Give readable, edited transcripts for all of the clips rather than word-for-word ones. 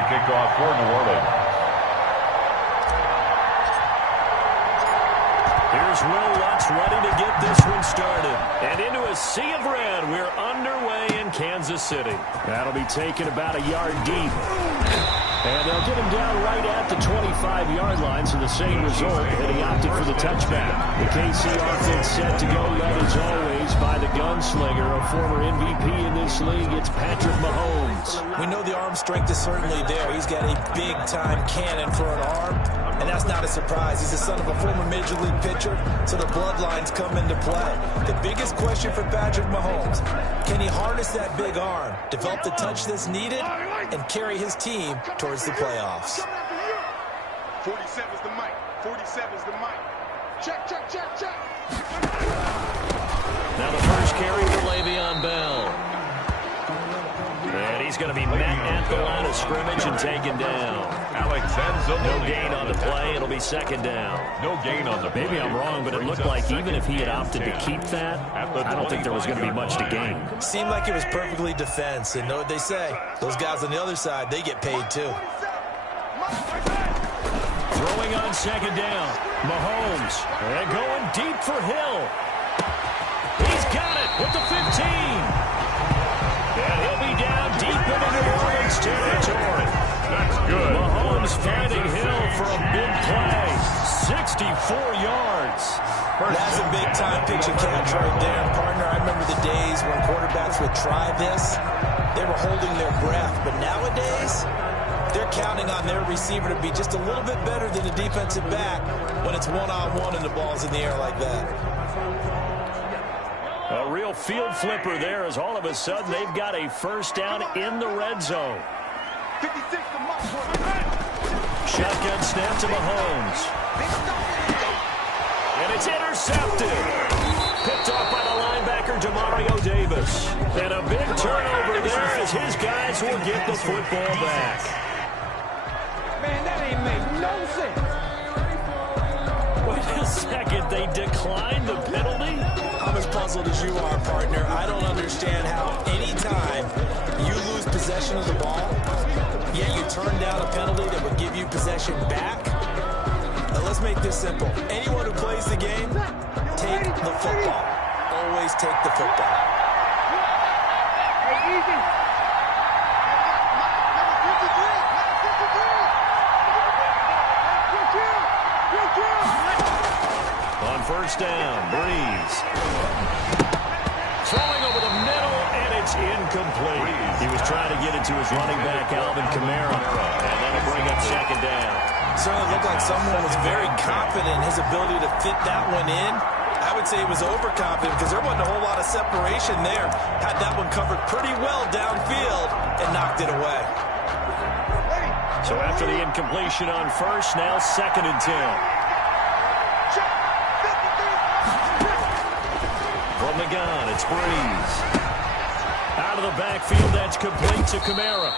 to kick off for New Orleans. Here's Will Lutz ready to get this one started. And into a sea of red, we're underway in Kansas City. That'll be taken about a yard deep. And they'll get him down right at the 25-yard line, so the same result, and he opted for the touchback. The KC offense set to go, led as always by the gunslinger, a former MVP in this league. It's Patrick Mahomes. We know the arm strength is certainly there. He's got a big-time cannon for an arm, and that's not a surprise. He's the son of a former Major League pitcher, so the bloodlines come into play. The biggest question for Patrick Mahomes, can he harness that big arm, develop the touch that's needed, and carry his team towards the playoffs? 47's the mic. 47's the mic. Check, check, check, check. Now the first carry for Le'Veon Bell. And he's going to be met at the line of scrimmage and taken down. No gain on the play. It'll be second down. No gain on the play. Maybe I'm wrong, but it looked like even if he had opted to keep that, I don't think there was going to be much to gain. Seemed like it was perfectly defense. And know what they say? Those guys on the other side, they get paid too. Throwing on second down. Mahomes. And going deep for Hill. He's got it with the 15. And he'll be down deep into New Orleans territory. That's good. Mahomes finding Hill for a big play. 64 yards. That's a big-time pitch and catch right there, partner. I remember the days when quarterbacks would try this. They were holding their breath. But nowadays, they're counting on their receiver to be just a little bit better than the defensive back when it's one-on-one and the ball's in the air like that. A real field flipper there as all of a sudden they've got a first down in the red zone. 56 to Mark. Shotgun snap to Mahomes. And it's intercepted. Picked off by the linebacker, Demario Davis. And a big turnover there as his guys will get the football back. Man, that ain't make no sense. Wait a second, they declined the penalty? I'm as puzzled as you are, partner. I don't understand how any time you lose possession of the ball, yet you turn down a penalty that would give you possession back. Now, let's make this simple. Anyone who plays the game, take the football. Always take the football. Hey, easy. On first down, Breeze. Throwing over the middle, and it's incomplete. He was trying to get it to his running back, Alvin Kamara, and that'll bring up second down. Certainly looked like someone was very confident in his ability to fit that one in. I would say he was overconfident because there wasn't a whole lot of separation there. Had that one covered pretty well downfield and knocked it away. So after the incompletion on first, now second and 10. From the gun, it's Breeze. Out of the backfield, that's complete to Kamara.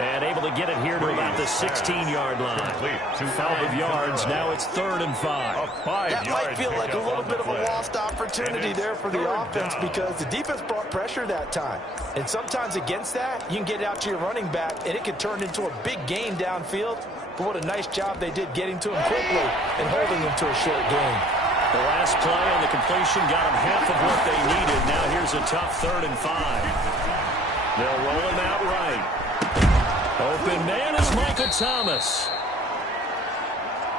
And able to get it here to about the 16-yard line. 5 yards, now it's 3rd and 5. That might feel like a little bit of a lost opportunity there for the offense because the defense brought pressure that time. And sometimes against that, you can get out to your running back, and it can turn into a big gain downfield. But what a nice job they did getting to him quickly and holding him to a short gain. The last play on the completion got them half of what they needed. Now here's a tough 3rd and 5. They'll roll him out right. Open man is Michael Thomas.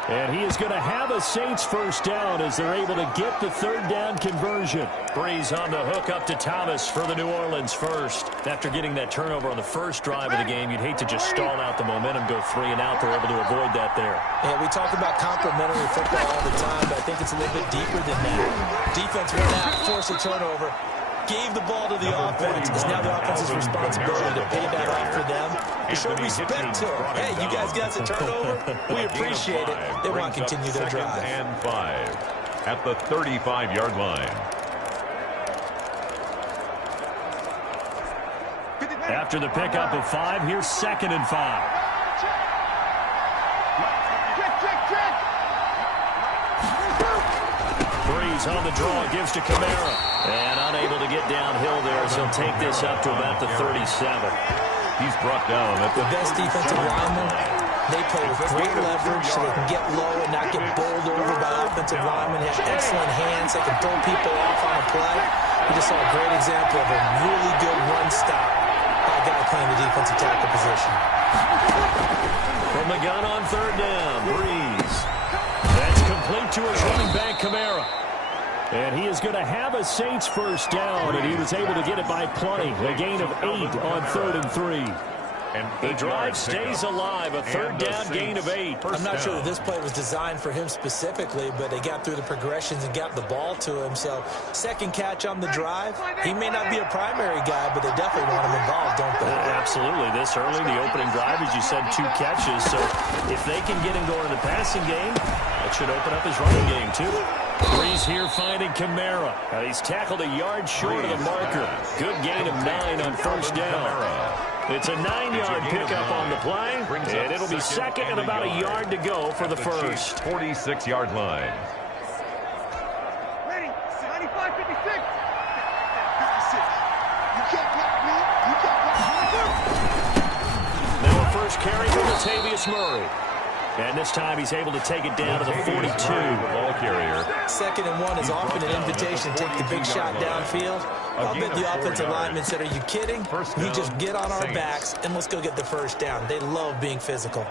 And he is going to have a Saints first down as they're able to get the 3rd down conversion. Breeze on the hook up to Thomas for the New Orleans first. After getting that turnover on the first drive of the game, you'd hate to just stall out the momentum, go 3 and out. They're able to avoid that there. Yeah, we talk about complementary football all the time, but I think it's a little bit deeper than that. Defense went out, forced a turnover, gave the ball to the offense. It's now the offense's responsibility to pay that off for them, to show respect to them. Hey, you guys got the turnover. We appreciate it. They want to continue their drive. And 5 at the 35-yard line. After the pickup of 5, here's 2nd and 5. Breeze on the draw, gives to Kamara. And unable to get downhill there as he'll take this up to about the 37. He's brought down at The best defensive linemen, they play with great leverage so they can get low and not get bowled over by offensive linemen. They have excellent hands. They can throw people off on a play. We just saw a great example of a really good run stop by a guy playing the defensive tackle position. From the gun on third down, Breeze. That's complete to his running back, Kamara. And he is going to have a Saints first down, and he was able to get it by plenty. A gain of 8 on 3rd and 3. And the drive stays alive, a third down gain of 8. I'm not sure that this play was designed for him specifically, but they got through the progressions and got the ball to him. So second catch on the drive. He may not be a primary guy, but they definitely want him involved, don't they? Absolutely. This early, the opening drive, as you said, 2 catches. So if they can get him going in the passing game, that should open up his running game too. Breeze here finding Kamara. He's tackled a yard short of the marker. Good gain of 9 on first down. It's a 9-yard pickup on the play, and it'll be second and about a yard to go for the first. 46-yard line. Ready? 95, 56. 56. You can't block me. You can't block me. Now a first carry for Latavius Murray. And this time he's able to take it down to the 42. Ball carrier. 2nd and 1 is often an invitation to take the big shot downfield. I'll bet the offensive lineman said, are you kidding? We just get on our backs and let's go get the first down. They love being physical.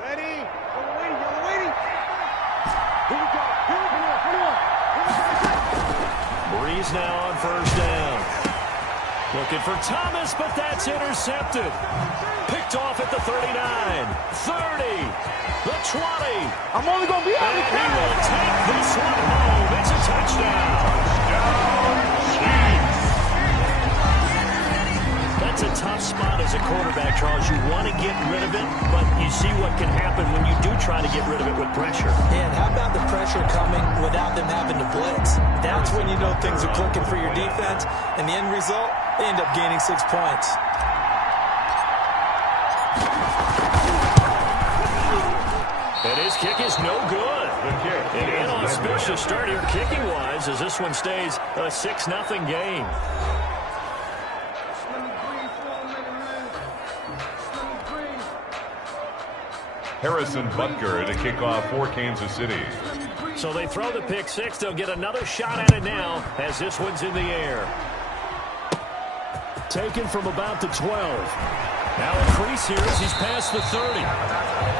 Ready? You're waiting. Here we go. Breeze now on first down. Looking for Thomas, but that's intercepted. Picked off at the 39, 30, the 20. I'm only going to be out And he will take this one home. It's a touchdown. That's a tough spot as a quarterback, Charles. You want to get rid of it, but you see what can happen when you do try to get rid of it with pressure. And how about the pressure coming without them having to blitz? That's when you know things are clicking for your defense. And the end result, they end up gaining 6 points. And his kick is no good. An inauspicious start here kicking-wise as this one stays a 6-0 game. Harrison Butker to kick off for Kansas City. So they throw the pick 6. They'll get another shot at it now as this one's in the air. Taken from about the 12. Now a crease here as he's past the 30.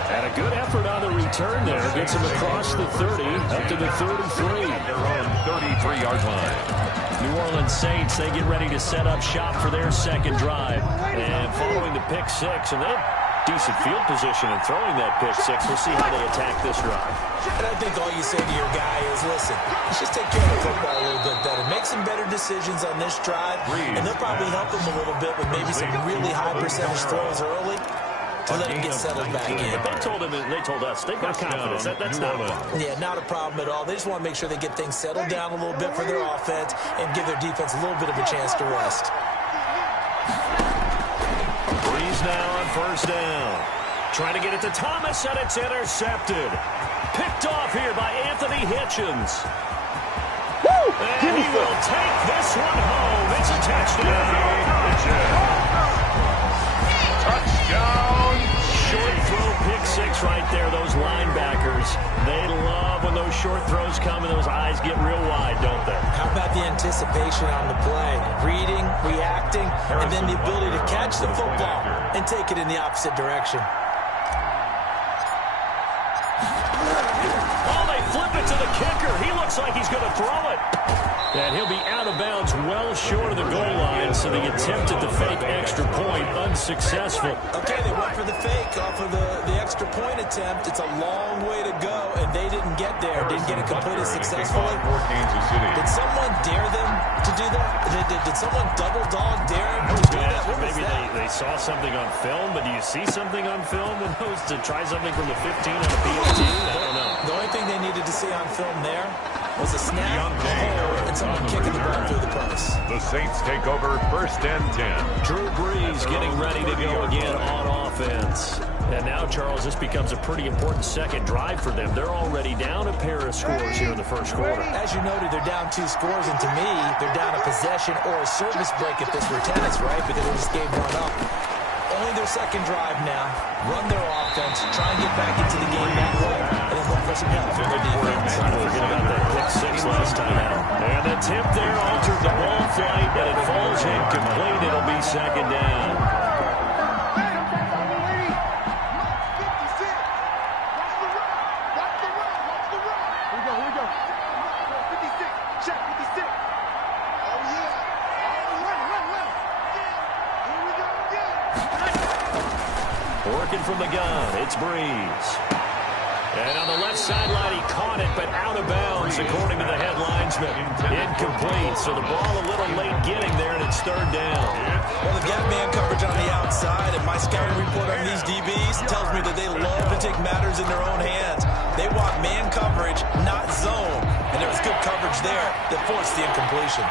And a good effort on the return there. Gets him across the 30 up to the 33. Their own 33-yard line. New Orleans Saints, they get ready to set up shop for their second drive. And following the pick 6, and they have decent field position in throwing that pick 6. We'll see how they attack this drive. And I think all you say to your guy is, listen, let's just take care of the football a little bit better. Make some better decisions on this drive, and they'll probably help him a little bit with maybe some really high percentage throws early to let him get settled back in. They told us they've got confidence. That's not a problem. Yeah, not a problem at all. They just want to make sure they get things settled down a little bit for their offense and give their defense a little bit of a chance to rest. Breeze now on first down. Trying to get it to Thomas, and it's intercepted. Picked off here by Anthony Hitchens. And he will take this one home. It's a touchdown. Touchdown. Short throw, pick 6 right there. Those linebackers, they love when those short throws come and those eyes get real wide, don't they? How about the anticipation on the play? Reading, reacting, and then the ability to catch the football and take it in the opposite direction. Oh, they flip it to the kicker. He looks like he's going to throw it. And he'll be out of bounds well short of the goal line, so they attempted the fake extra point, unsuccessul. Okay, they went for the fake off of the extra point attempt. It's a long way to go, and they didn't get there. Didn't get it completed successfully. Did someone dare them to do that? Did someone double dog dare them to do that? What was Maybe that? they saw something on film, but do you see something on film when those to try something from the 15 on the PAT? I don't know. The only thing they needed to see on film there was a snap, a hold, and someone kicking the ball through the post. The Saints take over 1st and 10. Drew Brees getting ready to go again on offense. And now, Charles, this becomes a pretty important second drive for them. They're already down a pair of scores here in the first quarter. As you noted, they're down 2 scores, and to me, they're down a possession or a service break if this were tennis, right? Because they just gave one up. Only their second drive now. Run their offense, try and get back into the game that way, and then look for some help from their defense. Trying to forget about that pick 6 last time out. And the tip there altered the ball flight, and it falls incomplete. It'll be second down. Working from the gun, it's Brees. And on the left sideline, he caught it, but out of bounds, according to the head linesman. Incomplete, so the ball a little late getting there, and it's third down. Well, they've got man coverage on the outside, and my scouting report on these DBs tells me that they love to take matters in their own hands. They want man coverage, not zone. And there was good coverage there that forced the incompletion.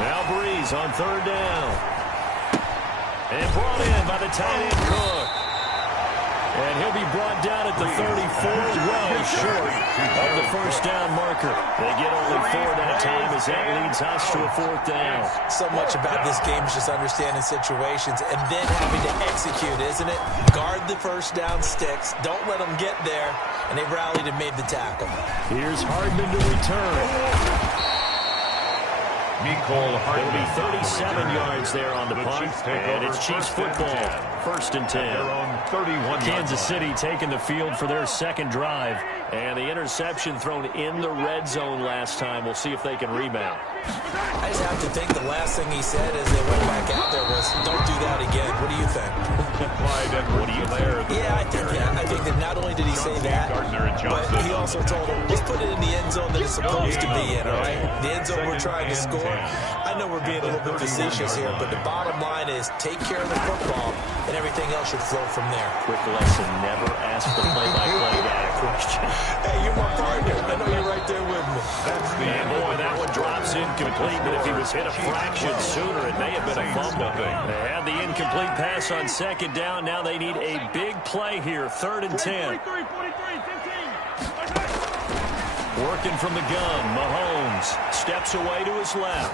Now Brees on third down. And brought in by the tight end Cook. And he'll be brought down at the 34, well short of the first down marker. They get only 4 that time as that leads us to a 4th down. So much about this game is just understanding situations and then having to execute, isn't it? Guard the first down sticks. Don't let them get there. And they rallied and made the tackle. Here's Hardman to return. It'll be 37 yards there on the punt, and it's Chiefs football, 1st and 10. Kansas City taking the field for their second drive, and the interception thrown in the red zone last time. We'll see if they can rebound. I just have to think the last thing he said as they went back out there was, don't do that again. What do you think? What do you think? Yeah, I think that not only did he say that, but he also told him, let's put it in the end zone that it's supposed to be in, all right? The end zone we're trying to score. I know we're being a little bit facetious here, but the bottom line is take care of the football, and everything else should flow from there. Quick lesson, never ask the play-by-play guy a question. Hey, you're my partner. I know you're right there with me. And boy, that one drops incomplete, but if he was hit a fraction sooner, it may have been a fumble. They had the incomplete pass on second down. Now they need a big play here, 3rd and 10. Working from the gun, Mahomes steps away to his left.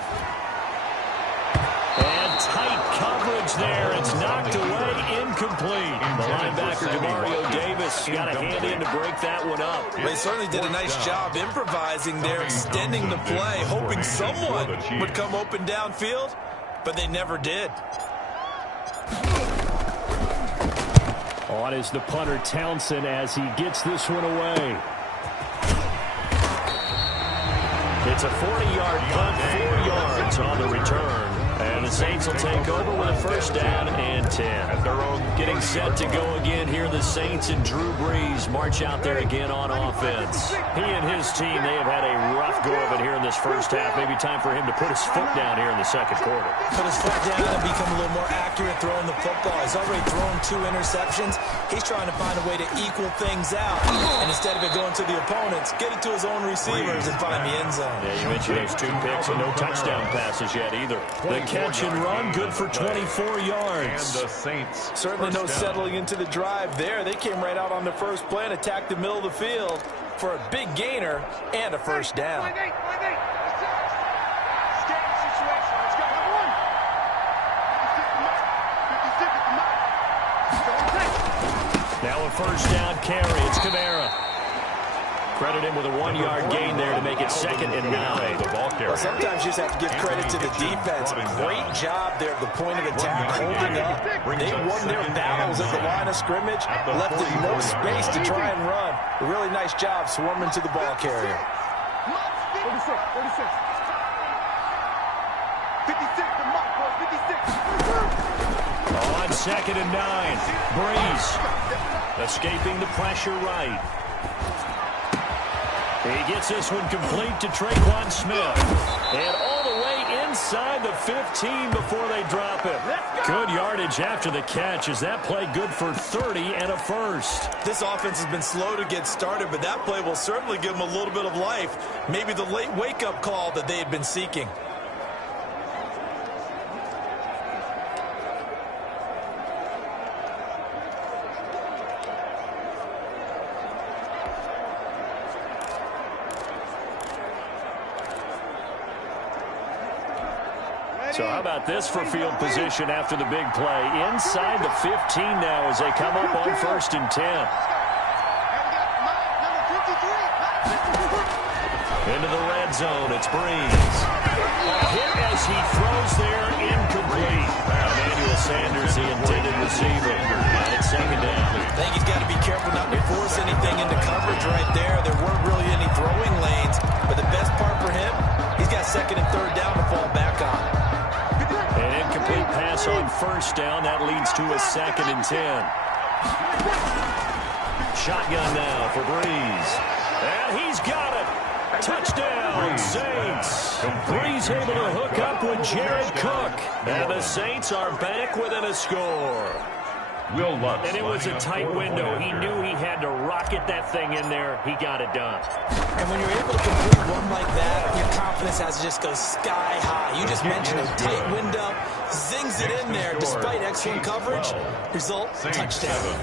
And tight coverage there. It's knocked away, incomplete. The linebacker, Demario Davis, got a hand in to break that one up. They certainly did a nice job improvising there, extending the play, hoping someone would come open downfield, but they never did. On is the punter, Townsend, as he gets this one away. It's a 40-yard punt, 4 yards on the return. And the Saints will take over with a 1st down and 10. Getting set to go again here, the Saints and Drew Brees march out there again on offense. He and his team, they have had a rough go of it here in this first half. Maybe time for him to put his foot down here in the second quarter. Put his foot down and become a little more accurate throwing the football. He's already thrown 2 interceptions. He's trying to find a way to equal things out. And instead of it going to the opponents, get it to his own receivers and find the end zone. Yeah, you mentioned those 2 picks and no touchdown passes yet either. The catch and run, good for 24 yards. And the Saints. Certainly no settling into the drive there. They came right out on the first play and attacked the middle of the field for a big gainer and a 1st down. Now a 1st down carry. It's Kamara. Credit him with a 1-yard gain there to make it 2nd and 9. The ball carrier. Well, sometimes you just have to give credit to the defense. Great job there at the point of attack, holding up. They won their battles at the line of scrimmage, left it no space to try and run. A really nice job swarming to the ball carrier. 36, 36. 56, the mark, boy, 56. On 2nd and 9, Brees escaping the pressure right. He gets this one complete to Traquan Smith. And all the way inside the 15 before they drop it. Good yardage after the catch. Is that play good for 30 and a first? This offense has been slow to get started, but that play will certainly give them a little bit of life. Maybe the late wake-up call that they had been seeking. So how about this for field position after the big play? Inside the 15 now as they come up on 1st and 10. Into the red zone, it's Breeze. A hit as he throws there, incomplete. Emmanuel Sanders, the intended receiver. And it's 2nd down. I think he's got to be careful not to force anything into coverage right there. There weren't really any throwing lanes, but the best part for him, he's got 2nd and 3rd down to fall back on. An incomplete pass on 1st down. That leads to a 2nd and 10. Shotgun now for Breeze. And he's got it. Touchdown, Saints. Breeze able to hook up with Jared Cook. And the Saints are back within a score. And it was a tight window. He knew he had to rocket that thing in there. He got it done. And when you're able to complete one like that, your confidence has to just go sky high. You just mentioned a tight window, zings it in there despite excellent coverage. Result, touchdown.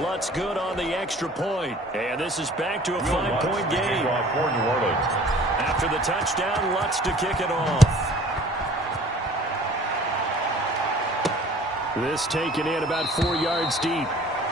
Lutz good on the extra point. And this is back to a 5-point game. After the touchdown, Lutz to kick it off. This taken in about 4 yards deep.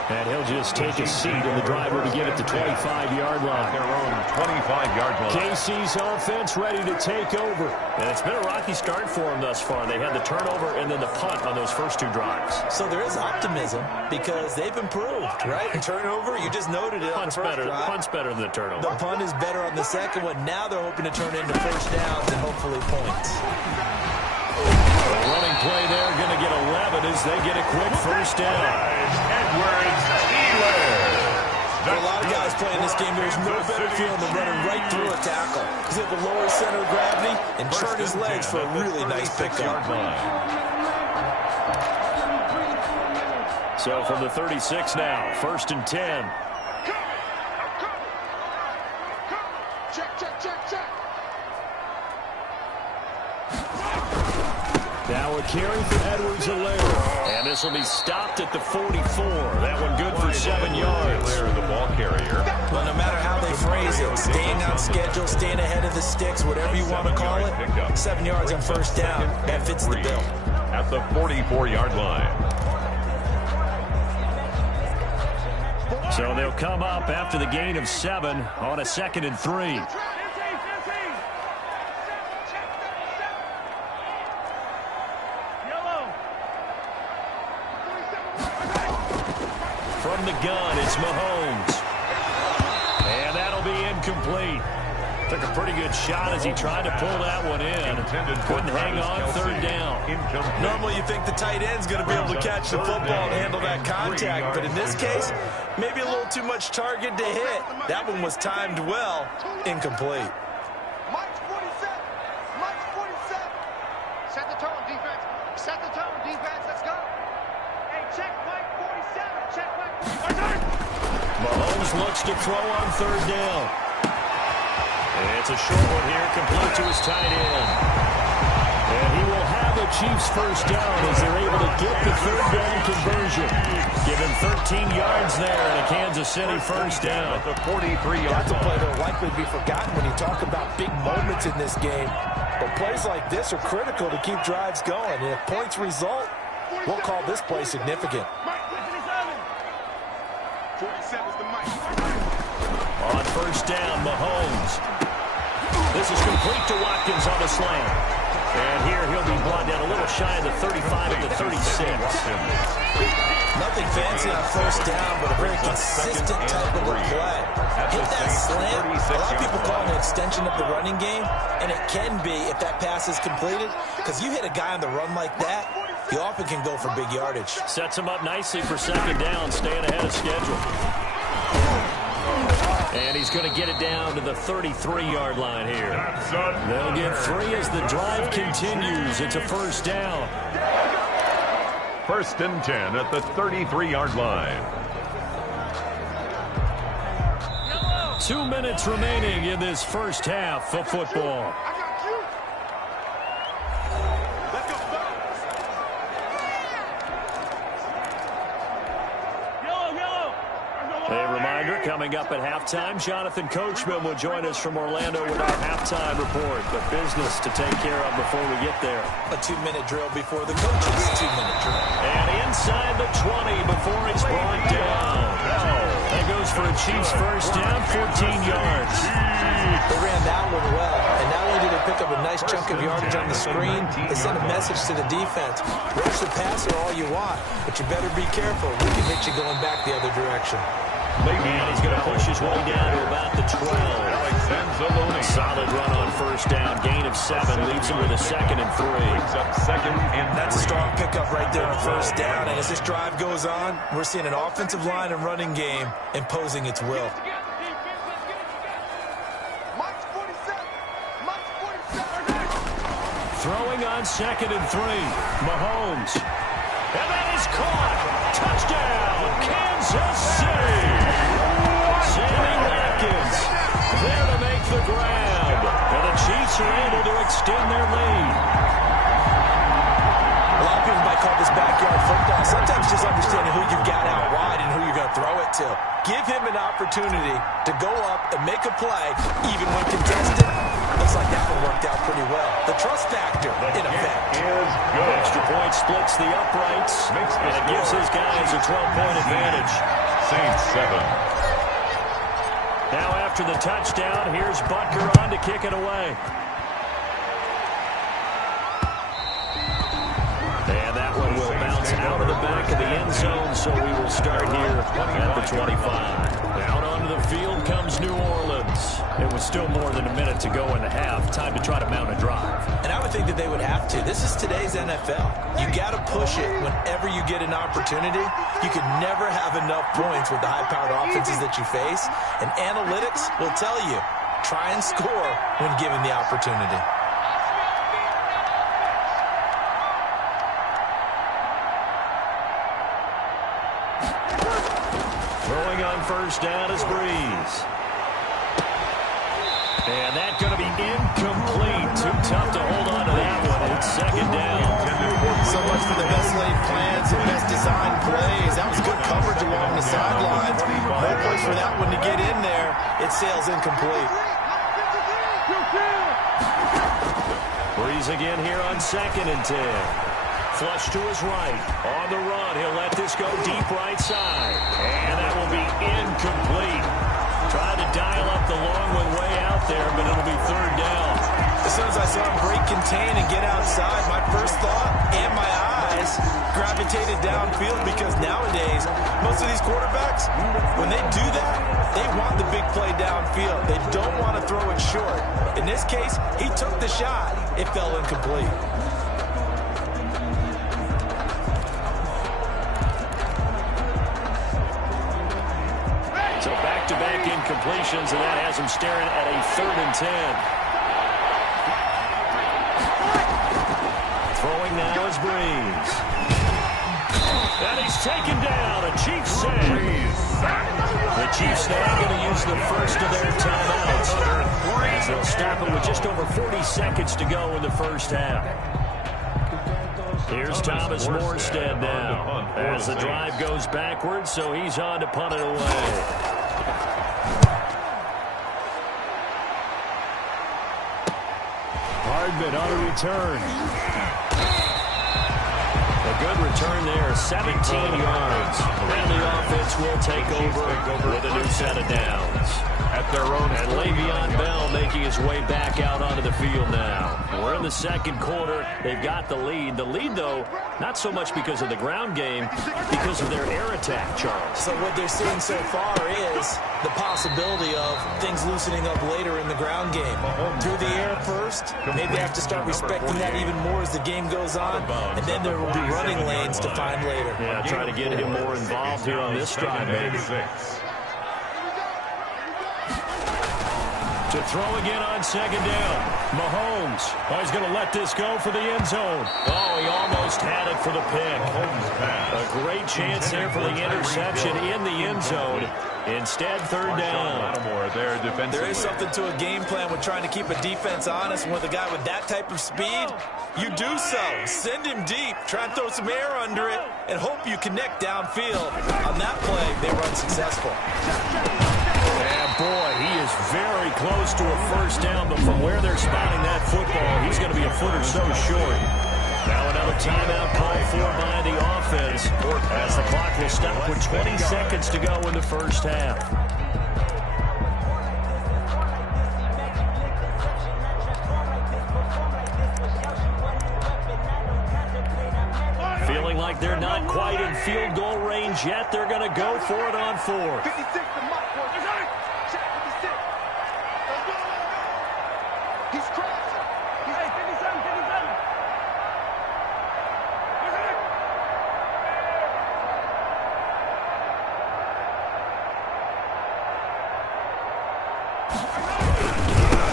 And he'll just take a seat, and the driver begin at the 25-yard line. Their own 25-yard line. KC's offense ready to take over. And it's been a rocky start for them thus far. They had the turnover and then the punt on those first 2 drives. So there is optimism because they've improved, right? Turnover, you just noted it on the first drive. Punt's better than the turnover. The punt is better on the second one. Now they're hoping to turn into first downs and hopefully points. The running play there going to get 11 as they get a quick first down. For a lot of guys playing this game, there's no better feeling than running right through a tackle. He's at the lower center of gravity and turn his legs for a really nice pickup. So from the 36 now, 1st and 10. Now a carry for Edwards-Helaire. And this will be stopped at the 44. That one good for 7 yards. The ball carrier. Well, no matter how they phrase it, staying on schedule, staying ahead of the sticks, whatever you want to call it, 7 yards on first down. That fits the bill. At the 44-yard line. So they'll come up after the gain of 7 on a 2nd and 3. From the gun, it's Mahomes. And that'll be incomplete. Took a pretty good shot as he tried to pull that one in. Couldn't hang on 3rd down. Normally you think the tight end's going to be able to catch the football and handle that contact, but in this case, maybe a little too much target to hit. That one was timed well. Incomplete. Mike's 47. Mike's 47. Set the tone, defense. Set the tone, defense. Let's go. Hey, check Mike 47. Check Mike 47. Mahomes looks to throw on 3rd down. It's a short one here, complete to his tight end. And he will have the Chiefs first down as they're able to get the 3rd down conversion. Give him 13 yards there and a Kansas City first down. At the 43-yard That's a play line. that will likely be forgotten when you talk about big moments in this game. But plays like this are critical to keep drives going. And if points result, we'll call this play significant. 47's the Mike. On first down, Mahomes. This is complete to Watkins on the slant. And here he'll be brought down a little shy of the 35 at the 36. Nothing fancy on first down, but a very consistent type of a play. Hit that slant. A lot of people call it an extension of the running game, and it can be if that pass is completed, because you hit a guy on the run like that, he often can go for big yardage. Sets him up nicely for 2nd down, staying ahead of schedule. And he's going to get it down to the 33-yard line here. They'll get 3 as the drive continues. It's a first down. 1st and 10 at the 33-yard line. 2 minutes remaining in this first half of football. A reminder, coming up at halftime, Jonathan Coachman will join us from Orlando with our halftime report. But business to take care of before we get there. A 2-minute drill before the coach's 2-minute drill. And inside the 20 before it's brought down. That goes for a Chiefs first down, 14 yards. They ran that one well, and not only did they pick up a nice chunk of yardage on the screen, they sent a message to the defense. Rush the passer all you want, but you better be careful. We can hit you going back the other direction. And he's going to push his way down to about the 12. Solid run on first down. Gain of 7. Leaves him with a 2nd and 3. That's a strong pickup right there on first down. And as this drive goes on, we're seeing an offensive line and running game imposing its will. Throwing on 2nd and 3. Mahomes. And that is caught. Touchdown, Kansas City. Sammy Watkins there to make the grab. And the Chiefs are able to extend their lead. A lot of people might call this backyard football. Sometimes just understanding who you've got out wide and who you're going to throw it to. Give him an opportunity to go up and make a play, even when contested. Looks like that one worked out pretty well. The trust factor in effect. Extra point splits the uprights, and it gives his guys a 12-point advantage. Saints 7. Now after the touchdown, here's Butker on to kick it away. And that one will bounce out of the back of the end zone, so we will start here at the 25. Out onto the field comes New Orleans. It was still more than a minute to go in the half. Time to try to mount a drive. And I would think that they would have to. This is today's NFL. You got to push it whenever you get an opportunity. You can never have enough points with the high-powered offenses that you face. And analytics will tell you, try and score when given the opportunity. Throwing on first down is Breeze. And that's going to be incomplete. Too tough to hold on to that one. It's 2nd down. So much for the best laid plans and best designed plays. That was good coverage along the sidelines. No place for that one to get in there. It sails incomplete. Breeze again here on 2nd and 10. Flush to his right. On the run, he'll let this go deep right side. And that will be incomplete. Tried to dial up the long one way out there, but it'll be 3rd down. As soon as I saw him break contain and get outside, my first thought and my eyes gravitated downfield, because nowadays, most of these quarterbacks, when they do that, they want the big play downfield. They don't want to throw it short. In this case, he took the shot. It fell incomplete. So back-to-back incompletions, and that has him staring at a 3rd and 10. Throwing now is Breeze. And he's taken down. A Chiefs save. The Chiefs now going to use the first of their timeouts. As they'll stop it with just over 40 seconds to go in the first half. Here's Thomas Morstead now as the drive goes backwards, so he's on to punt it away. Hardman on a return. A good return there, 17 yards. And the offense will take over with a new set of downs. At their own. And Le'Veon Bell making his way back out onto the field now. We're in the 2nd quarter. They've got the lead. The lead, though, not so much because of the ground game, because of their air attack, Charles. So what they're seeing so far is the possibility of things loosening up later in the ground game. Through the air first, maybe they have to start respecting that even more as the game goes on, and then there will be running lanes to find later. Yeah, try to get him more involved here on this drive, maybe. To throw again on second down. Mahomes. Oh, he's going to let this go for the end zone. Oh, he almost had it for the pick. A great chance there for the interception in the end zone. Instead, third down. There is something to a game plan with trying to keep a defense honest. With a guy with that type of speed, you do so. Send him deep. Try and throw some air under it and hope you connect downfield. On that play, they were unsuccessful. And boy, he is very close to a first down, but from where they're spotting that football, he's going to be a foot or so short. Now another timeout called for by the offense as the clock will stop with 20 seconds to go in the first half. Feeling like they're not quite in field goal range yet, they're going to go for it on fourth. 56 to Mike. Check 56. Let's go. He's crossing. He's 57, 57.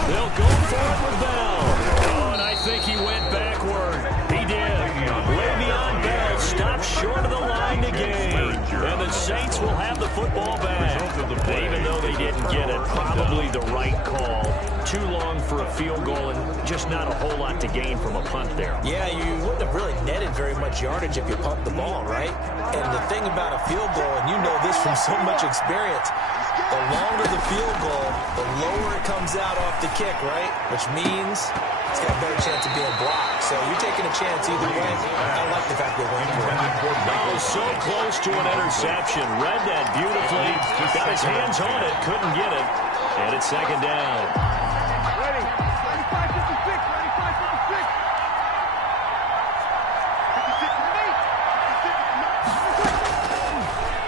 They'll go for it with Bell. Oh, and I think he went backward. He did. Le'Veon Bell stopped short of the line to gain. And the Saints will have the football back. Even though they didn't get it, probably the right call. Too long for a field goal and just not a whole lot to gain from a punt there. Yeah, you wouldn't have really netted very much yardage if you pumped the ball, right? And the thing about a field goal, and you know this from so much experience, the longer the field goal, the lower it comes out off the kick, right? Which means it's got a better chance of being blocked. So you're taking a chance either way. I like the fact they went for it. Oh, so close to an interception. Read that beautifully. Got his hands on it, couldn't get it. And it's second down. Ready. 95, 56. 95, 56. 56 to me.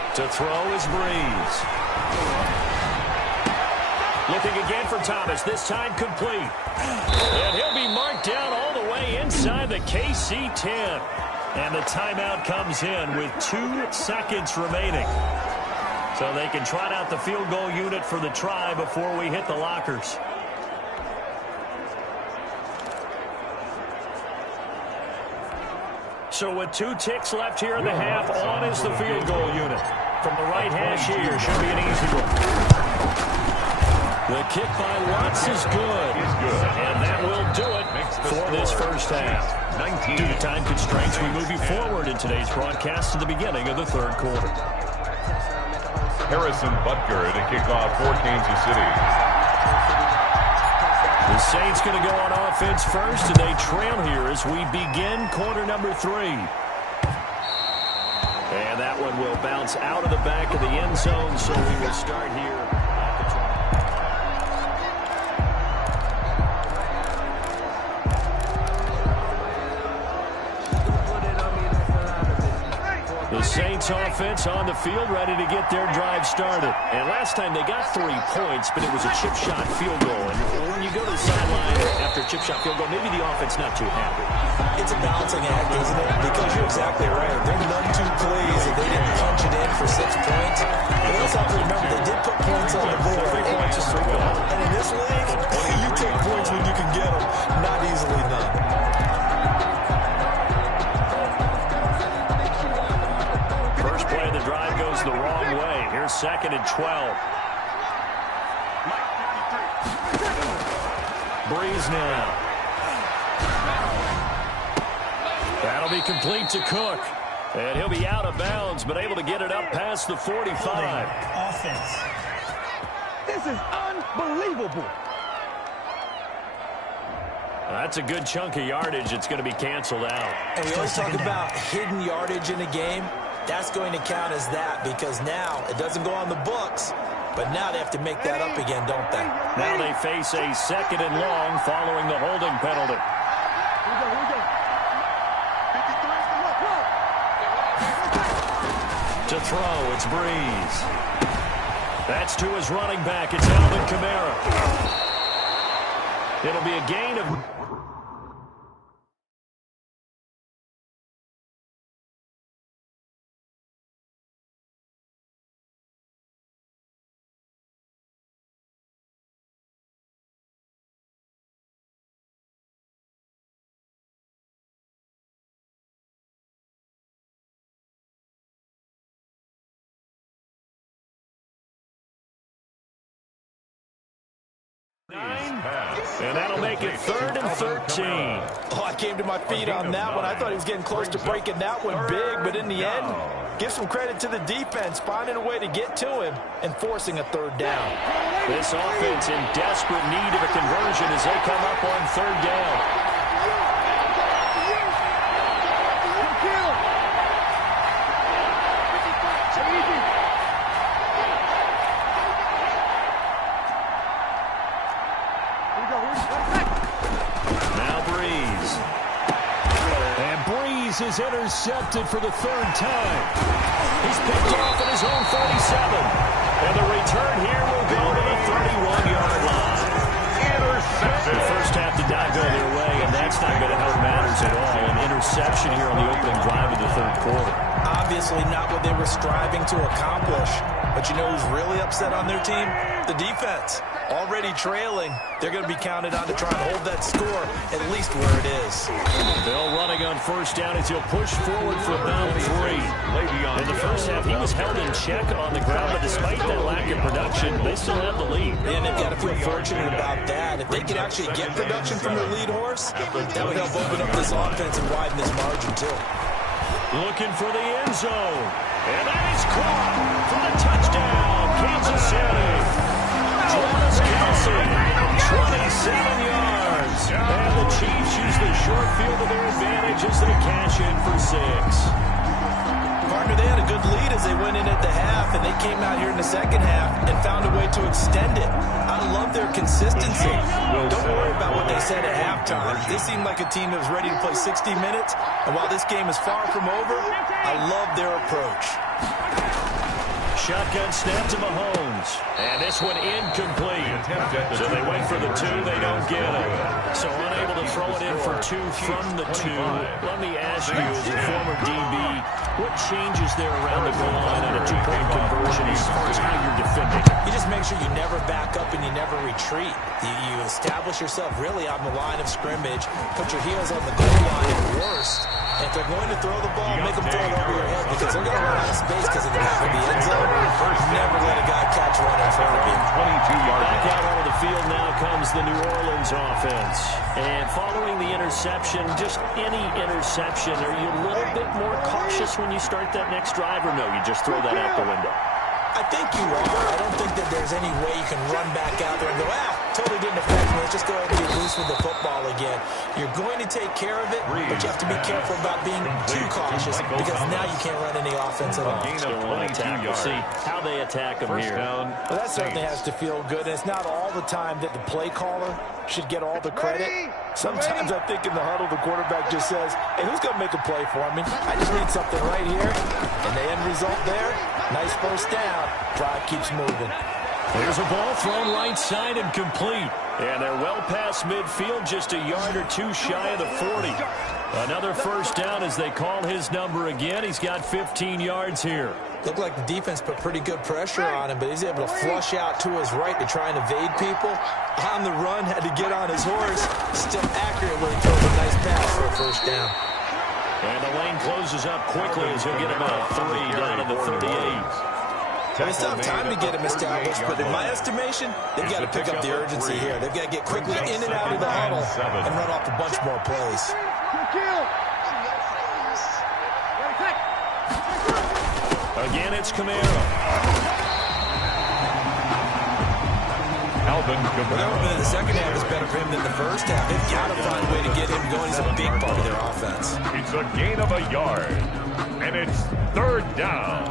56 to To throw is Breeze. Looking again for Thomas, this time complete. And he'll be marked down all the way inside the KC 10. And the timeout comes in with 2 seconds remaining. So they can trot out the field goal unit for the try before we hit the lockers. So with 2 ticks left here in the half, on is the field goal unit. From the right hash here, should be an easy one. The kick by Watts is good. And that will do it for this first half. Due to time constraints, we move you forward in today's broadcast to the beginning of the third quarter. Harrison Butker to kick off for Kansas City. The Saints going to go on offense first, and they trail here as we begin quarter number 3. And that one will bounce out of the back of the end zone, so we will start here. The Saints offense on the field, ready to get their drive started. And last time they got 3 points, but it was a chip shot field goal. And when you go to the sideline after a chip shot field goal, maybe the offense not too happy. It's a balancing act, isn't it? Because you're exactly right. They're none too pleased that they didn't punch it in for 6 points. But they also have to remember they did put points on the board. 3 points is 3 goals. And in this league, you take points when you can get them. Not easily done. First play of the drive goes the wrong way. Here's 2nd and 12. Breeze now. That'll be complete to Cook. And he'll be out of bounds, but able to get it up past the 45. Offense. This is unbelievable. That's a good chunk of yardage. It's going to be canceled out. And we always talk about hidden yardage in a game. That's going to count as that because now it doesn't go on the books, but now they have to make that up again, don't they? Now they face a 2nd and long following the holding penalty. Here we go. 53. To throw, it's Breeze. That's to his running back. It's Alvin Kamara. It'll be a gain of And that'll make it 3rd and 13. Oh, I came to my feet on that one. I thought he was getting close to breaking that one big, but in the end, give some credit to the defense, finding a way to get to him and forcing a 3rd down. This offense in desperate need of a conversion as they come up on 3rd down. Is intercepted for the 3rd time. He's picked off at his own 37. And the return here will go to the 31-yard line. Interception. The first half did not go their way, and that's not going to help matters at all. An interception here on the opening drive of the 3rd quarter. Obviously not what they were striving to accomplish. But you know who's really upset on their team? The defense. Already trailing. They're going to be counted on to try and hold that score at least where it is. Bill running on 1st down as he'll push forward for about 3. In the first half, he was held in check on the ground, but despite that lack of production, they still have the lead. And they've got to feel fortunate about that. If they could actually get production from their lead horse, that would help open up this offense and widen this margin too. Looking for the end zone. And that is caught for the touchdown, Kansas City. Travis Kelce, 27 yards. And the Chiefs use the short field to their advantage as they cash in for 6. Partner, they had a good lead as they went in at the half, and they came out here in the second half and found a way to extend it. I love their consistency. Don't worry about what they said at halftime. They seemed like a team that was ready to play 60 minutes, and while this game is far from over, I love their approach. Shotgun snap to Mahomes. And this one incomplete. So they wait for the 2. They don't get it. So unable to throw it in for 2 from the 2. Let me ask you, as a former DB, what changes there around the goal line on a 2-point conversion as far as how you're defending? You just make sure you never back up and you never retreat. You establish yourself really on the line of scrimmage, put your heels on the goal line at worst. And if they're going to throw the ball, make them throw it over your head because they're going to run out of space because of the back of the end zone. Never let a guy catch one in front of you. 22-yard Back out onto the field now comes the New Orleans offense. And following the interception, just any interception, are you a little bit more cautious when you start that next drive, or no, you just throw that out the window? I think you are. I don't think that there's any way you can run back out there and go, totally didn't affect me. Let's just go ahead and get loose with the football again. You're going to take care of it, but you have to be careful about being too cautious because now you can't run any offense at all. Still want to attack. We'll see how they attack them here. Well, that certainly has to feel good. And it's not all the time that the play caller should get all the credit. Sometimes I think in the huddle, the quarterback just says, hey, who's going to make a play for me? I just need something right here. And the end result there, nice first down. Drive keeps moving. There's a ball thrown right side and complete. And they're well past midfield, just a yard or 2 shy of the 40. Another first down as they call his number again. He's got 15 yards here. Looked like the defense put pretty good pressure on him, but he's able to flush out to his right to try and evade people. On the run, had to get on his horse. Still accurately throws a nice pass for a first down. And the lane closes up quickly as he'll get about 3 down to the 38. They still have time to get him established, but in my estimation, they've got to pick up the urgency here. They've got to get quickly in and out of the huddle and run off a bunch more plays. Again, it's Camaro. Alvin Kamara. The second half is better for him than the first half. They've got to find a way to get him going. He's a big part of their offense. It's a gain of a yard, and it's 3rd down.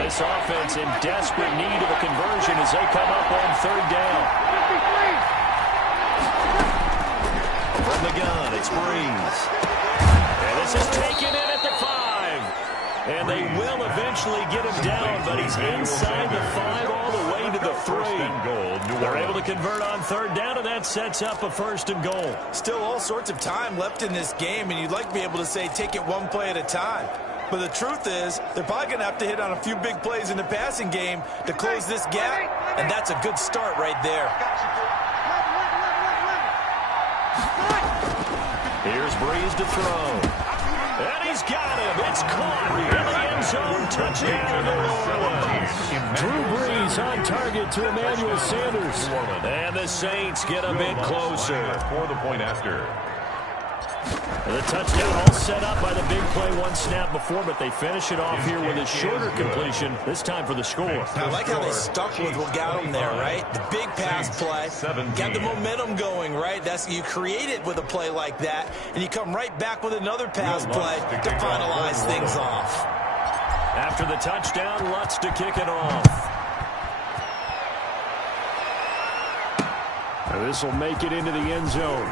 This offense in desperate need of a conversion as they come up on 3rd down. From the gun, it's Breeze. And this is taken in at the 5. And they will eventually get him down, but he's inside the 5 all the way to the 3. They're able to convert on 3rd down, and that sets up a 1st and goal. Still all sorts of time left in this game, and you'd like to be able to say take it one play at a time. But the truth is, they're probably going to have to hit on a few big plays in the passing game to close this gap, and that's a good start right there. Here's Breeze to throw. And he's got him. It's caught in the end zone. Touchdown, New Orleans. Drew Brees on target to Emmanuel Sanders. And the Saints get a bit closer. For the point after. The touchdown all set up by the big play one snap before, but they finish it off here with a shorter completion, this time for the score. I like how they stuck with what got them there, right? The big pass play, got the momentum going, right? You create it with a play like that, and you come right back with another pass play to finalize things off. After the touchdown, Lutz to kick it off. This will make it into the end zone.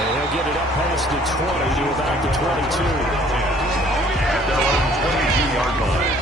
And he'll get it up past the 20 to about the 22. At their own 22-yard line.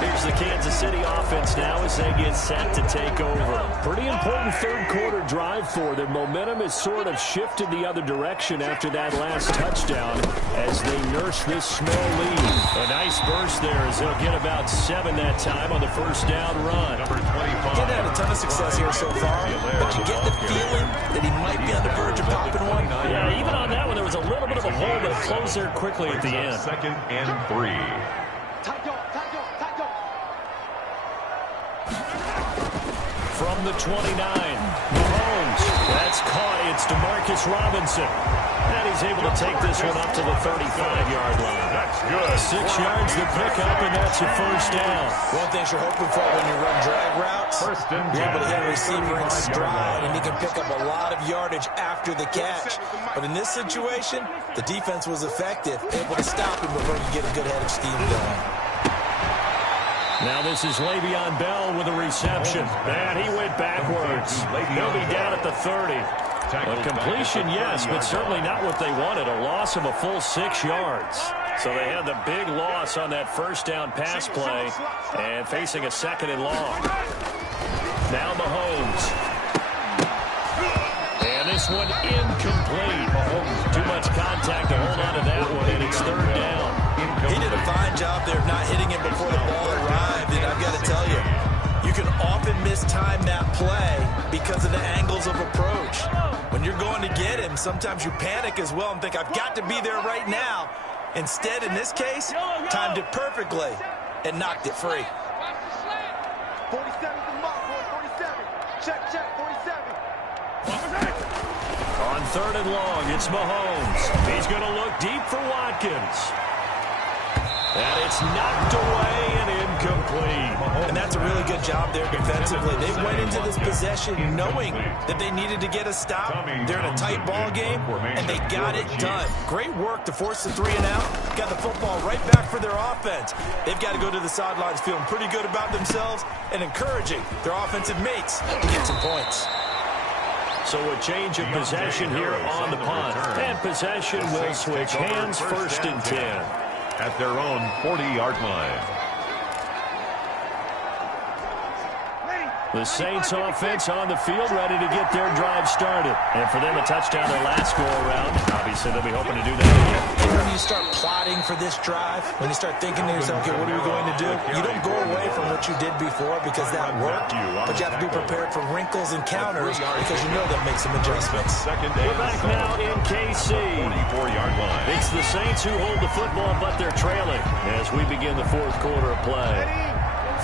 Here's the Kansas City offense now as they get set to take over. Pretty important third quarter drive for them. Momentum has sort of shifted the other direction after that last touchdown as they nurse this small lead. A nice burst there as they'll get about 7 that time on the first down run. Number 25. He's had a ton of success here so far, but you get the feeling that he might be on the verge of popping one. Yeah, even on that one, there was a little bit of a hole, but it closed there quickly at the end. 2nd and 3. From the 29, Mahomes. That's caught. It's DeMarcus Robinson. And he's able to take this one up to the 35-yard line. That's good. 6 yards to pick up, and that's a first down. One thing you're hoping for when you run drag routes, First and you're able to 10. hit a receiver in stride, and he can pick up a lot of yardage after the catch. But in this situation, the defense was effective, able to stop him before he could get a good head of steam going. Now this is Le'Veon Bell with a reception. And he went backwards. He'll be down at the 30. A completion, yes, but certainly not what they wanted. A loss of a full 6 yards. So they had the big loss on that first down pass play and facing a 2nd and long. Now Mahomes. And this one incomplete. Mahomes, too much contact to hold on to that one, and it's 3rd down. He did a fine job there of not hitting him before the ball arrived, and I've got to tell you, you can often mistime that play because of the angles of approach. When you're going to get him, sometimes you panic as well and think, I've got to be there right now. Instead, in this case, timed it perfectly and knocked it free. 47's the mark, boy. 47. Check, 47. On 3rd and long, it's Mahomes. He's going to look deep for Watkins. And it's knocked away and incomplete. And that's a really good job there defensively. They went into this possession knowing that they needed to get a stop. They're in a tight ball game, and they got it done. Great work to force the 3 and out. Got the football right back for their offense. They've got to go to the sidelines feeling pretty good about themselves and encouraging their offensive mates to get some points. So a change of possession here on the punt. And possession will switch hands, 1st and 10. At their own 40-yard line. The Saints offense on the field ready to get their drive started. And for them, a touchdown their last go-around. Obviously, they'll be hoping to do that again. When you start plotting for this drive, when you start thinking to yourself, okay, what are we going to do? You don't go away from what you did before because that worked, but you have to be prepared for wrinkles and counters because you know they'll make some adjustments. We're back now in KC. 44-yard line. It's the Saints who hold the football, but they're trailing as we begin the 4th quarter of play.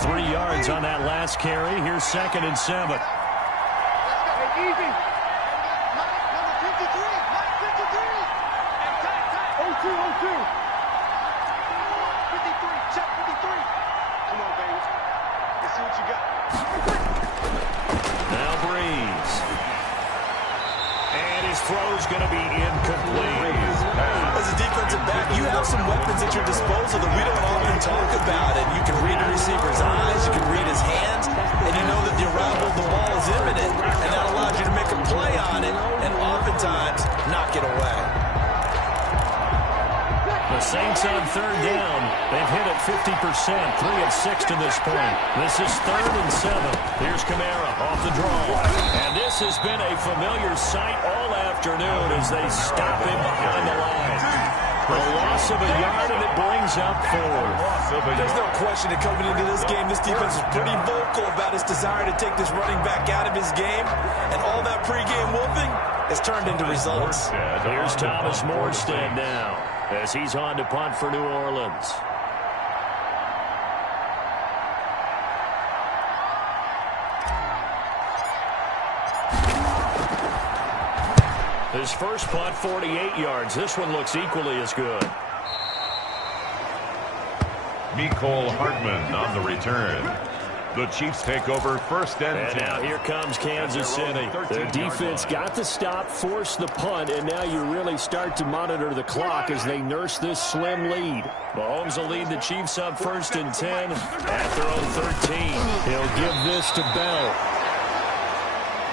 3 yards on that last carry. Here's 2nd and 7. Let's go. Hey, easy. Number 53. Mike 53. And tight. 02. 53. Check 53. Come on, baby. Let's see what you got. Now Breeze. And his throw's going to be incomplete. As a defensive back, you have some weapons at your disposal that we don't often talk about. And you can read the receiver's eyes, you can read his hands, and you know that the arrival of the ball is imminent. And that allows you to make a play on it and oftentimes knock it away. The Saints on 3rd down. They've hit it 50%, 3 of 6 to this point. This is 3rd and 7. Here's Kamara off the draw. And this has been a familiar sight all afternoon as they stop him behind the line. loss of a yard, and it brings up 4. There's no question that coming into this game, this defense is pretty vocal about its desire to take this running back out of his game. And all that pregame whooping has turned into results. Here's Thomas Morstead now as he's on to punt for New Orleans. His first punt, 48 yards. This one looks equally as good. Mecole Hardman on the return. The Chiefs take over first and 10. Now here comes Kansas City. Their defense got the stop, forced the punt, and now you really start to monitor the clock as they nurse this slim lead. Mahomes will lead the Chiefs up first and 10 at their own 13. He'll give this to Bell.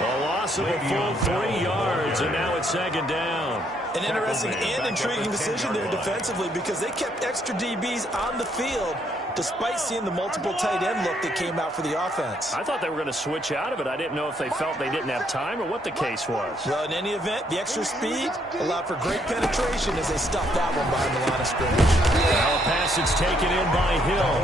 A loss of a full 3 yards, and now it's second down. An interesting and intriguing decision there defensively because they kept extra DBs on the field despite seeing the multiple tight end look that came out for the offense. I thought they were going to switch out of it. I didn't know if they felt they didn't have time or what the case was. Well, in any event, the extra speed allowed for great penetration as they stuffed that one behind the line of scrimmage. Now a pass that's taken in by Hill.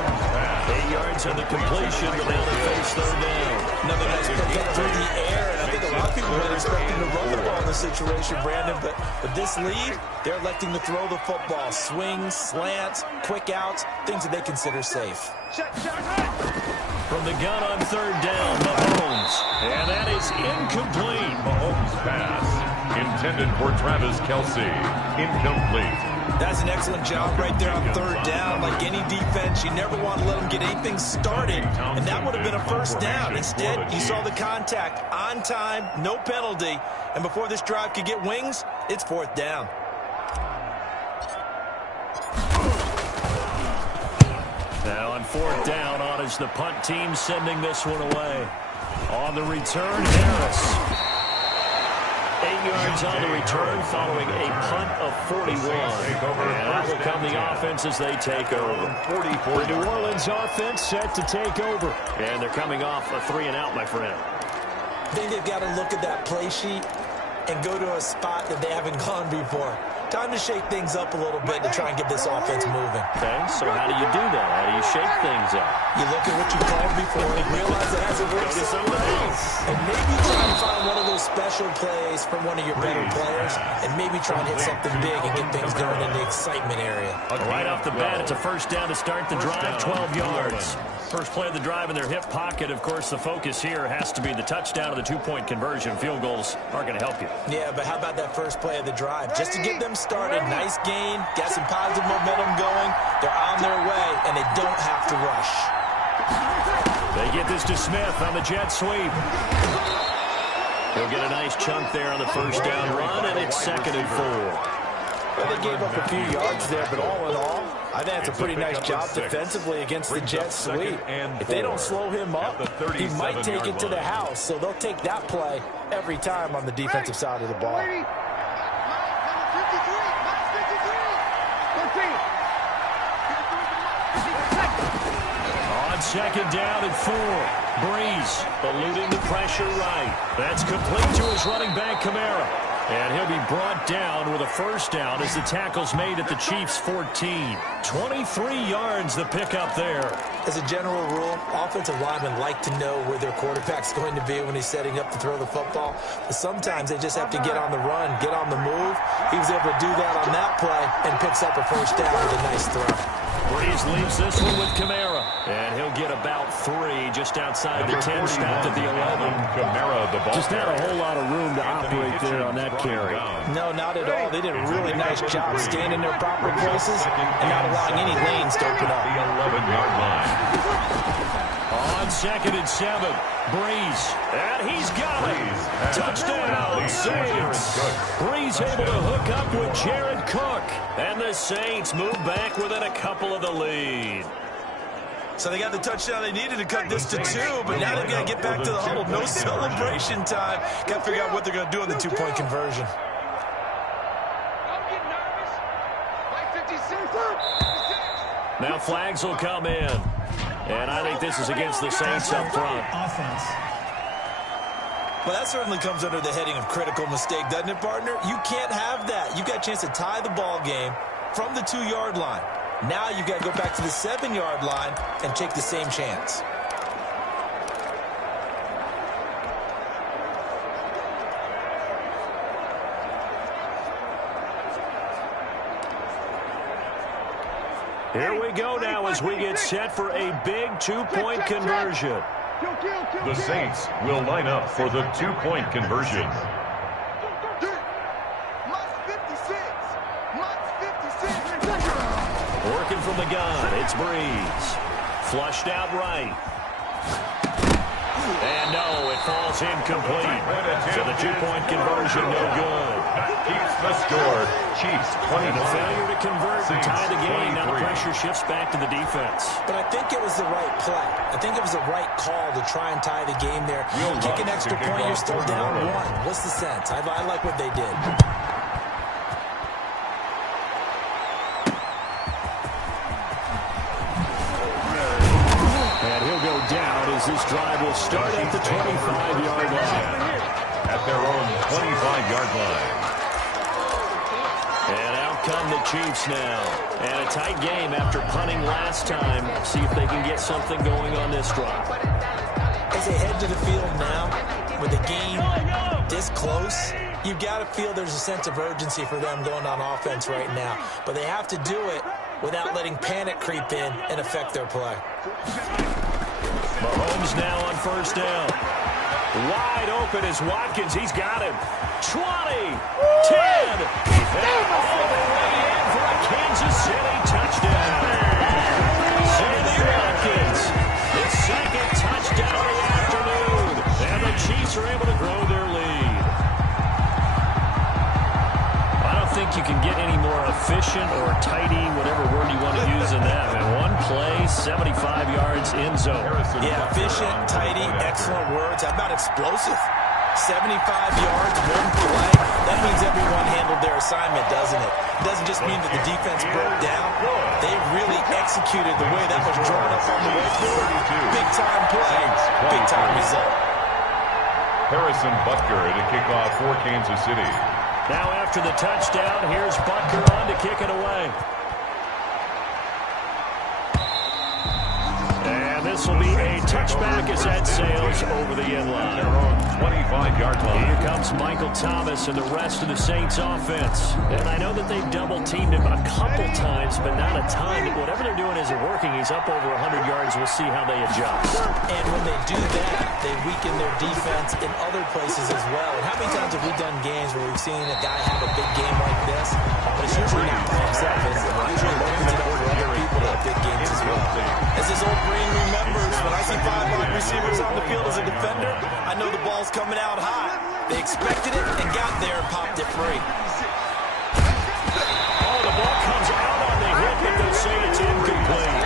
8 yards on the completion, but now they face third down. Another nice pick through the air, and I think a lot of people were expecting to run the ball in this situation, Brandon, but with this lead, they're electing to throw the football. Swings, slants, quick outs, things that they consider safe. From the gun on third down, Mahomes. And that is incomplete. Mahomes pass intended for Travis Kelce. Incomplete. That's an excellent job right there on third down. Like any defense, you never want to let them get anything started, and that would have been a first down. Instead, you saw the contact on time, no penalty, and before this drive could get wings, it's fourth down. Now on fourth down, on is the punt team sending this one away. On the return, Harris. 8 yards on the return following a punt of 41. And that will come the offense as they take over. The New Orleans offense set to take over. And they're coming off a 3-and-out, my friend. I think they've got to look at that play sheet and go to a spot that they haven't gone before. Time to shake things up a little bit to try and get this offense moving. Okay, so how do you do that? How do you shake things up? You look at what you called before and realize it hasn't worked somewhere else. And maybe try to find one of those special plays from one of your better players and maybe try and hit something big and get things going in the excitement area. Right off the bat, it's a first down to start the drive, 12 yards. First play of the drive in their hip pocket. Of course, the focus here has to be the touchdown of the two-point conversion. Field goals aren't going to help you. Yeah, but how about that first play of the drive? Just to get them started, nice gain, got some positive momentum going. They're on their way, and they don't have to rush. They get this to Smith on the jet sweep. He'll get a nice chunk there on the first down run, and it's second and 4. Well, they gave up a few yards there, but all in all, I think it's a pretty nice job defensively against the jet sweep. If they don't slow him up, he might take it to the house. So they'll take that play every time on the defensive side of the ball. On second down and 4. Breeze eluding the pressure right. That's complete to his running back, Kamara. And he'll be brought down with a first down as the tackle's made at the Chiefs' 14. 23 yards the pickup there. As a general rule, offensive linemen like to know where their quarterback's going to be when he's setting up to throw the football. But sometimes they just have to get on the run, get on the move. He was able to do that on that play and picks up a first down with a nice throw. Breeze leaves this one with Kamara. And he'll get about 3 just outside the 10, stopped at the 11. Kamara, the ball just not a whole lot of room to operate there on that carry. No, not at all. They did a really nice job staying in their proper places and not allowing any lanes to open up. The 11-yard line. On second and 7, Breeze. And he's got it. Touchdown, Saints. Breeze able to hook up with Jared Cook. And the Saints move back within a couple of the lead. So they got the touchdown they needed to cut this to 2, but now they've got to get back to the huddle. No celebration time. Got to figure out what they're going to do on the two-point conversion. Now flags will come in. And I think this is against the Saints up front. Well, that certainly comes under the heading of critical mistake, doesn't it, partner? You can't have that. You've got a chance to tie the ball game. from the 2-yard line. Now you've got to go back to the 7-yard line and take the same chance. Here we go now as we get set for a big 2-point conversion. The Saints will line up for the 2-point conversion. Working from the gun, it's Breeze. Flushed out right. And no, it falls incomplete. So the 2-point conversion no good. Keeps the score. Chiefs 20. And a failure to convert and tie the game. Now the pressure shifts back to the defense. But I think it was the right play. I think it was the right call to try and tie the game there. Kick an extra point, you're still down 1. What's the sense? I like what they did. Down as this drive will start at the 25-yard line. At their own 25-yard line. And out come the Chiefs now. And a tight game after punting last time. See if they can get something going on this drive. As they head to the field now, with the game this close, you've got to feel there's a sense of urgency for them going on offense right now. But they have to do it without letting panic creep in and affect their play. Mahomes now on first down. Wide open is Watkins. He's got him. 20, 10, and all the way in for a Kansas City touchdown. Sammy Watkins, his second touchdown of the afternoon. And the Chiefs are able to grow their lead. I don't think you can get any more efficient or tidy, whatever word you want to use in that. And one play, 75 yards in zone. Yeah, efficient, tidy, excellent words. How about explosive? 75 yards, one play. That means everyone handled their assignment, doesn't it? It doesn't just mean that the defense broke down. They really executed the way that was drawn up on the whiteboard. Big-time play, big-time result. Harrison Butker to kick off for Kansas City. Now after the touchdown, here's Butker on to kick it away. And this will be a touchback as that sails over the end line. 25-yard line. Here comes Michael Thomas and the rest of the Saints offense. And I know that they've double-teamed him a couple times, but not a ton. Whatever they're doing isn't working. He's up over 100 yards. We'll see how they adjust. And when they do that, they weaken their defense in other places as well. And how many times have we done games where we've seen a guy have a big game like this? But it's usually not by himself, is it? Usually opens it up for other people to have big games as well. As this old brain remembers, when I see 5 wide receivers on the field as a defender, I know the ball's coming out high. They expected it and got there and popped it free. Oh, the ball comes out on the hit, but they'll say it's incomplete.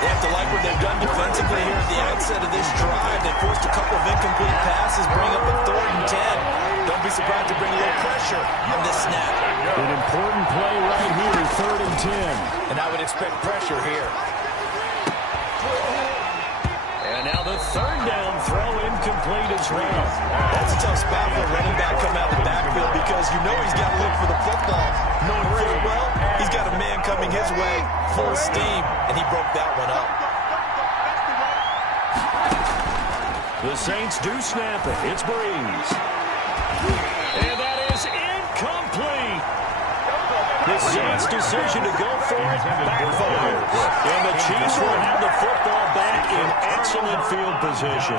They have to like what they've done defensively here at the outset of this drive. They forced a couple of incomplete passes, bring up a 3rd and 10. Don't be surprised to bring a little pressure on this snap. An important play right here, 3rd and 10. And I would expect pressure here. And now the 3rd down throw incomplete as well. That's a tough spot for a running back coming out of the backfield because you know he's got to look for the football. Knowing full well, he's got a man coming his way, full steam, and he broke that one up. The Saints do snap it. It's Breeze. And that is incomplete. The Saints' decision to go for it backfires. And the Chiefs will have the football back in excellent field position.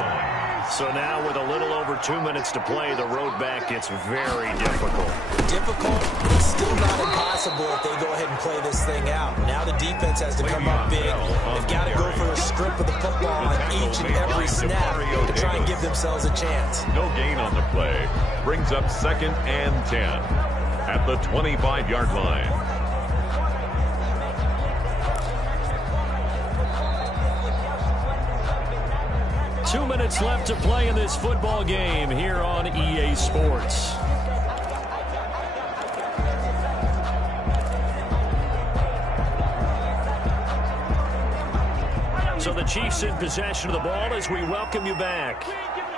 So now with a little over 2 minutes to play, the road back gets very difficult. Difficult, but still not impossible if they go ahead and play this thing out. Now the defense has to come up big. They've got to go for the strip of the football on each and every snap to try and give themselves a chance. No gain on the play. Brings up 2nd and 10 at the 25-yard line. Two minutes left to play in this football game here on EA Sports. So the Chiefs in possession of the ball as we welcome you back.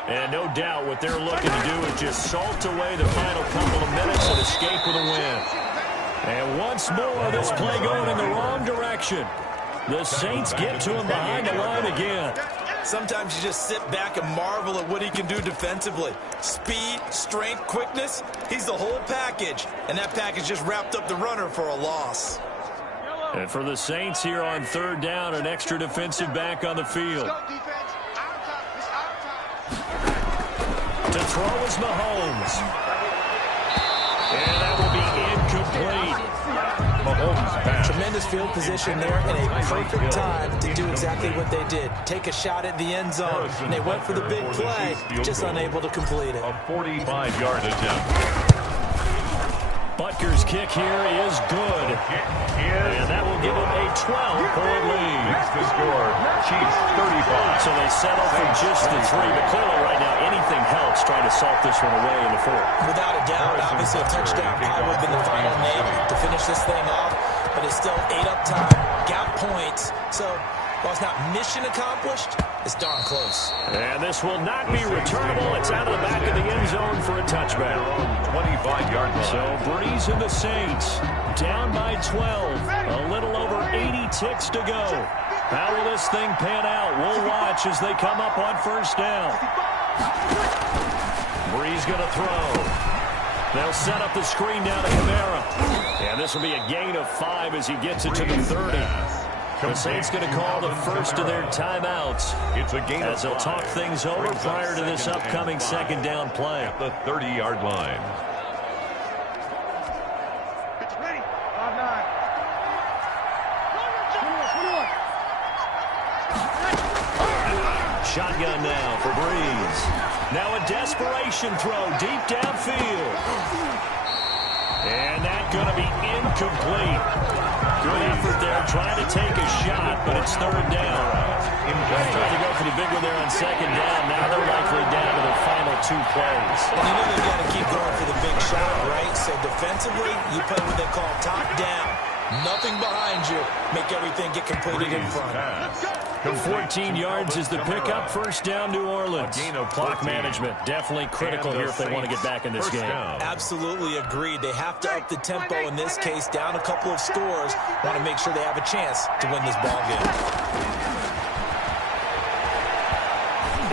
And no doubt what they're looking to do is just salt away the final couple of minutes and escape with a win. And once more, this play going in the wrong direction. The Saints get to him behind the line again. Sometimes you just sit back and marvel at what he can do defensively. Speed, strength, quickness, he's the whole package. And that package just wrapped up the runner for a loss. And for the Saints here on third down, an extra defensive back on the field. To throw is Mahomes. And that will be incomplete. Mahomes pass. Tremendous field position there and a perfect time to do exactly what they did. Take a shot at the end zone. And they went for the big play, just unable to complete it. A 45-yard attempt. Butker's kick here is good. And that will give him a 12-point lead. Next to score, Chiefs 35. So they settle for just the 3. But clearly right now, anything helps trying to salt this one away in the 4th. Without a doubt, obviously a touchdown probably would have been the final nail to finish this thing off. But it's still 8 up time, got points. So while it's not mission accomplished, it's darn close. And this will not be returnable. It's out of the back of the end zone for a touchback. 25-yard line. So Breeze and the Saints down by 12. A little over 80 ticks to go. How will this thing pan out? We'll watch as they come up on first down. Breeze going to throw. They'll set up the screen down to Kamara. And this will be a gain of 5 as he gets it to the 30. The Saints going to call the first of their timeouts It's a gain as of they'll 5. talk things over prior to this upcoming second down play. At the 30-yard line. Ready? 5-9. Shotgun now for Breeze. Now a desperation throw deep downfield. And that's going to be incomplete. Good effort there trying to take a shot, but it's third down. Trying to go for the big one there on second down. Now they're likely down to their final 2 plays. And you know they've got to keep going for the big shot, right? So defensively, you play what they call top down. Nothing behind you. Make everything get completed in front. 14 yards is the pickup. First down, New Orleans. Clock management definitely critical here if they want to get back in this game. Absolutely agreed. They have to up the tempo in this case, down a couple of scores. Want to make sure they have a chance to win this ball game.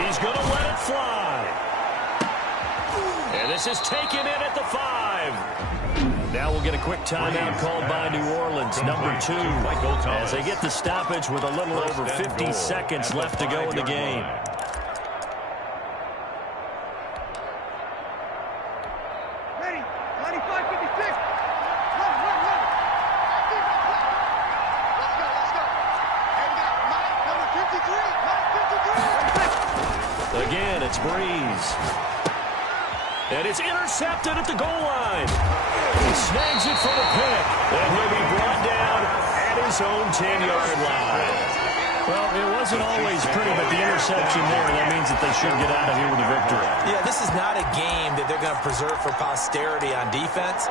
He's going to let it fly. And this is taken in at the 5. Now we'll get a quick timeout called by New Orleans, number 2, as they get the stoppage with a little over 50 seconds left to go in the game. Ready? 95-56. Run. Let's go. And we got Mike, number 53. Mike 53. Again, it's Breeze. And it's intercepted at the goal line. He snags it for the pick. And he'll be brought down at his own 10-yard line. Well, it wasn't always pretty, but the interception there, that means that they should get out of here with a victory. Yeah, this is not a game that they're going to preserve for posterity on defense,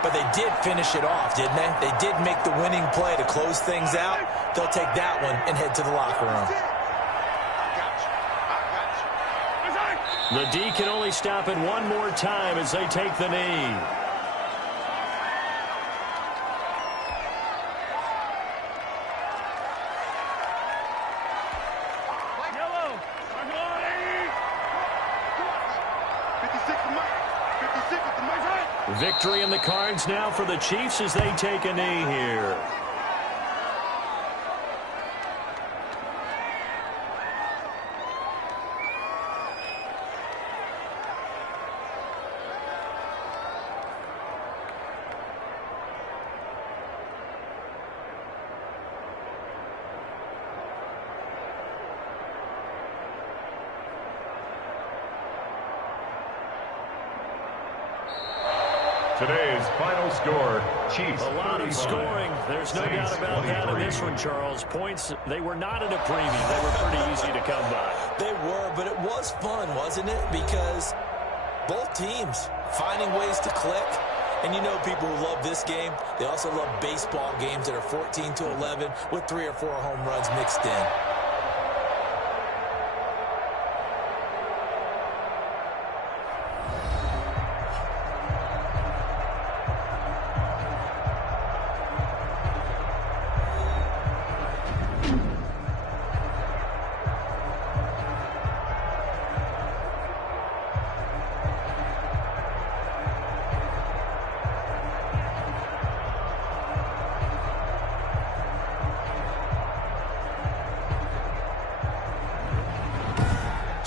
but they did finish it off, didn't they? They did make the winning play to close things out. They'll take that one and head to the locker room. The D can only stop it one more time as they take the knee. Yellow. 56 to Mike. 56 to Mike's right. Victory in the cards now for the Chiefs as they take a knee here. Today's final score, Chiefs A lot of 35. scoring. There's no Saints doubt about that in 23. this one, Charles. Points, they were not at a premium. They were pretty easy to come by. They were, but it was fun, wasn't it? Because both teams finding ways to click. And you know people who love this game, they also love baseball games that are 14-11 with 3 or 4 home runs mixed in.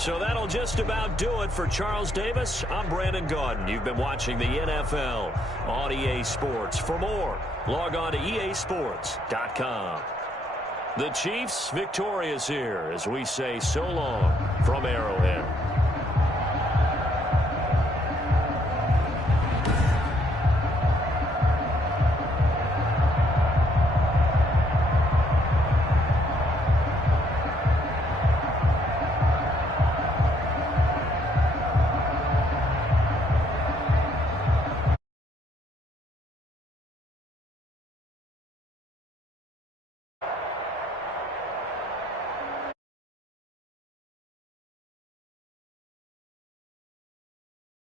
So that'll just about do it for Charles Davis. I'm Brandon Gaudin. You've been watching the NFL on EA Sports. For more, log on to easports.com. The Chiefs victorious here as we say so long from Arrowhead.